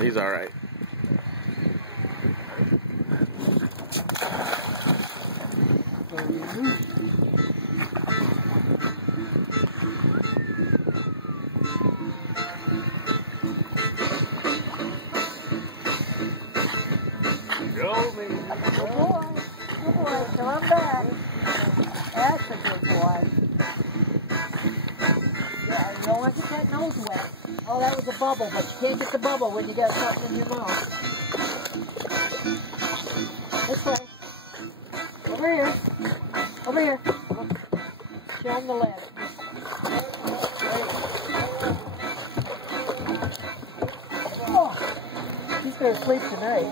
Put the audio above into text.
He's all right. Go, baby. Good boy. Good boy. Come back. That's a good boy. Yeah, you don't want to get that nose wet. Oh, that was a bubble, but you can't get the bubble when you got something in your mouth. This way. Over here. Over here. Show him the leg. Oh, he's going to sleep tonight.